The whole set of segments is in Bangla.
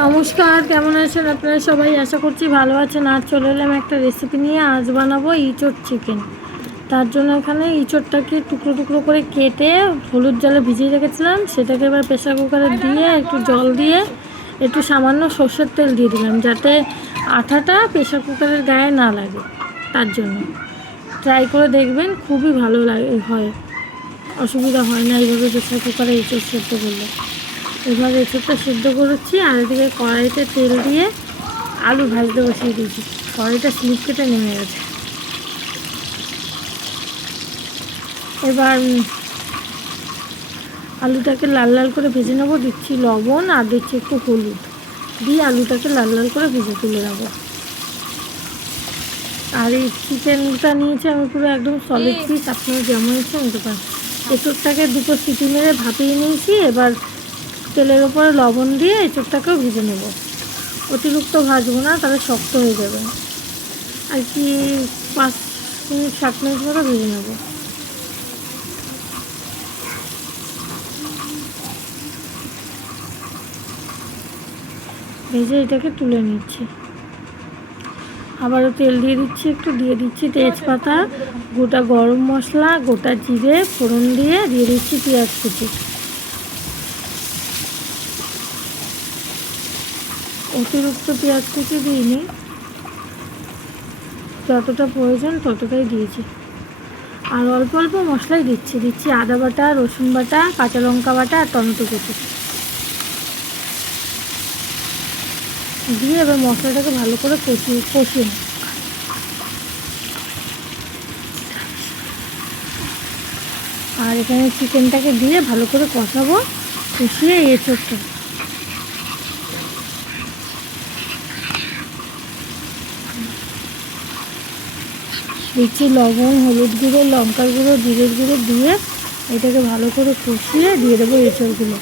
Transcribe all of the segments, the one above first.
নমস্কার, কেমন আছেন আপনারা সবাই? আশা করছি ভালো আছেন। আজ চলে এলাম একটা রেসিপি নিয়ে। আজ বানাবো ইঁচড় চিকেন। তার জন্য এখানে ইঁচড়টাকে টুকরো টুকরো করে কেটে হলুদ জলে ভিজিয়ে রেখেছিলাম। সেটাকে এবার প্রেসার কুকারে দিয়ে একটু জল দিয়ে একটু সামান্য সর্ষের তেল দিয়ে দিলাম, যাতে আঠাটা প্রেসার কুকারের গায়ে না লাগে। তার জন্য ট্রাই করে দেখবেন, খুবই ভালো হয়, অসুবিধা হয় না এইভাবে প্রেসার কুকারে ইঁচড় সেদ্ধ করলে। এবার এঁচড়টা সেদ্ধ করেছি, আর এদিকে কড়াইতে তেল দিয়ে আলু ভাজতে বসিয়ে দিয়েছি। কড়াইটা স্লিপ কেটে নেমে গেছে। এবার আলুটাকে লাল লাল করে ভেজে নেবো। দিচ্ছি লবণ আর দিচ্ছি একটু হলুদ দিয়ে আলুটাকে লাল লাল করে ভেজে তুলে নেবো। আর এই চিকেনটা নিয়েছি আমি পুরো একদম সলিড পিস, আপনারা যেমন ইচ্ছে নিতে পারেন। এঁচড়টাকে দুটো সিটি মেরে ভাপিয়ে নিয়েছি। এবার তেলের ওপরে লবণ দিয়ে এঁচড়টাকেও ভেজে নেব। অতিরিক্ত ভাজবো না, তাহলে শক্ত হয়ে যাবে। আর কি 5 মিনিট 7 মিনিট মতো ভেজে নেব। ভেজে এটাকে তুলে নিচ্ছি। আবারও তেল দিয়ে দিচ্ছি, একটু দিয়ে দিচ্ছি তেজপাতা, গোটা গরম মশলা, গোটা জিরে ফোড়ন দিয়ে দিচ্ছি পেঁয়াজ কুচি। অতিরিক্ত পেঁয়াজ কুচি দিইনি, যতটা প্রয়োজন ততটাই দিয়েছি। আর অল্প অল্প মশলাই দিচ্ছি আদা বাটা, রসুন বাটা, কাঁচা লঙ্কা বাটা আর টমেটো কুচি দিয়ে এবার মশলাটাকে ভালো করে কষিয়ে আর এখানে চিকেনটাকে দিয়ে ভালো করে কষাবো। কষিয়ে এঁচড়টা দিচ্ছি লবণ, হলুদ গুঁড়ো, লঙ্কার গুঁড়ো, জিরের গুঁড়ো দিয়ে এটাকে ভালো করে কষিয়ে দিয়ে দেবো এঁচড়গুলো।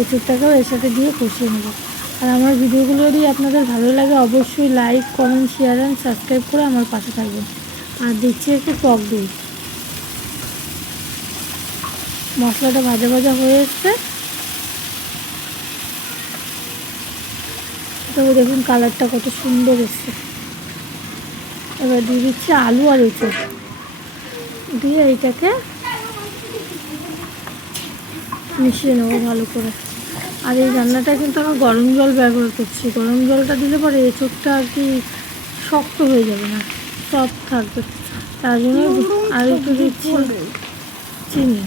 এঁচড়টাকেও এর সাথে দিয়ে কষিয়ে নেবো। আর আমার ভিডিওগুলো যদি আপনাদের ভালো লাগে অবশ্যই like, comment, share and subscribe করে আমার পাশে থাকবেন। আর দিচ্ছি একটু টক দই। মশলাটা ভাজা ভাজা হয়ে এসছে, তবে দেখুন কালারটা কত সুন্দর এসছে। এবার দিয়ে দিচ্ছি আলু আর এঁচড় দিয়ে এইটাকে মিশিয়ে নেবো ভালো করে। আর এই রান্নাটা কিন্তু আমি গরম জল ব্যবহার করছি। গরম জলটা দিলে পরে এঁচড়টা আর কি শক্ত হয়ে যাবে না, সফট থাকবে। তার জন্য আর একটু দিচ্ছি চিনি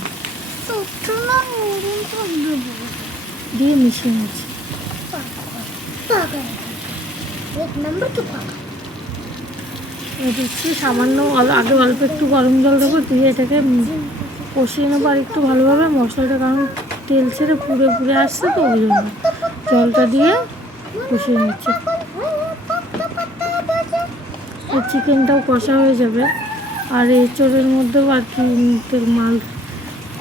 দিয়ে মিশিয়ে নিচ্ছি। দিচ্ছি সামান্য আগে অল্প একটু গরম জল দেবো, দিয়ে এটাকে কষিয়ে নেবো আর একটু ভালোভাবে মশলাটা, কারণ তেল ছেড়ে পুড়ে পুড়ে আসছে তো ওই জন্য জলটা দিয়ে কষিয়ে নিচ্ছি। চিকেনটাও কষা হয়ে যাবে আর এঁচড়ের মধ্যেও আর কি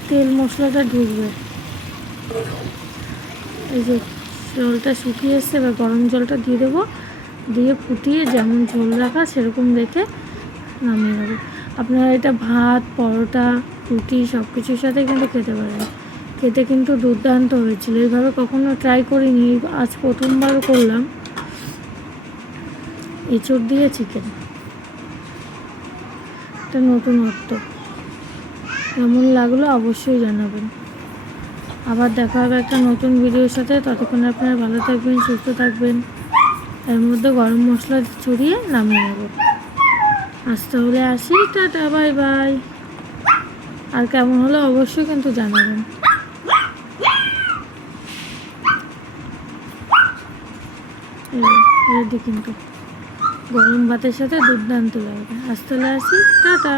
তেল মশলাটা ঢুকবে। এই যে জলটা শুকিয়ে এসছে, এবার গরম জলটা দিয়ে দেবো, দিয়ে ফুটিয়ে যেমন ঝোল রাখা সেরকম রেখে নামিয়ে নেবো। আপনারা এটা ভাত, পরোটা, রুটি সব কিছুর সাথে কিন্তু খেতে পারেন। খেতে কিন্তু দুর্দান্ত হয়েছিল। এইভাবে কখনো ট্রাই করিনি, আজ প্রথমবার করলাম এঁচড় দিয়ে চিকেন। একটা নতুনত্ব। কেমন লাগলো অবশ্যই জানাবেন। আবার দেখা হবে একটা নতুন ভিডিওর সাথে। ততক্ষণ আপনারা ভালো থাকবেন, সুস্থ থাকবেন। এর মধ্যে গরম মশলা ছড়িয়ে নামিয়ে নেব। আজ তাহলে আসি, টাটা, বাই বাই। আর কেমন হলো অবশ্যই কিন্তু জানাবেন। রেডি কিন্তু গরম ভাতের সাথে দুর্দান্ত লাগবে। আজ তাহলে আসি, টাটা।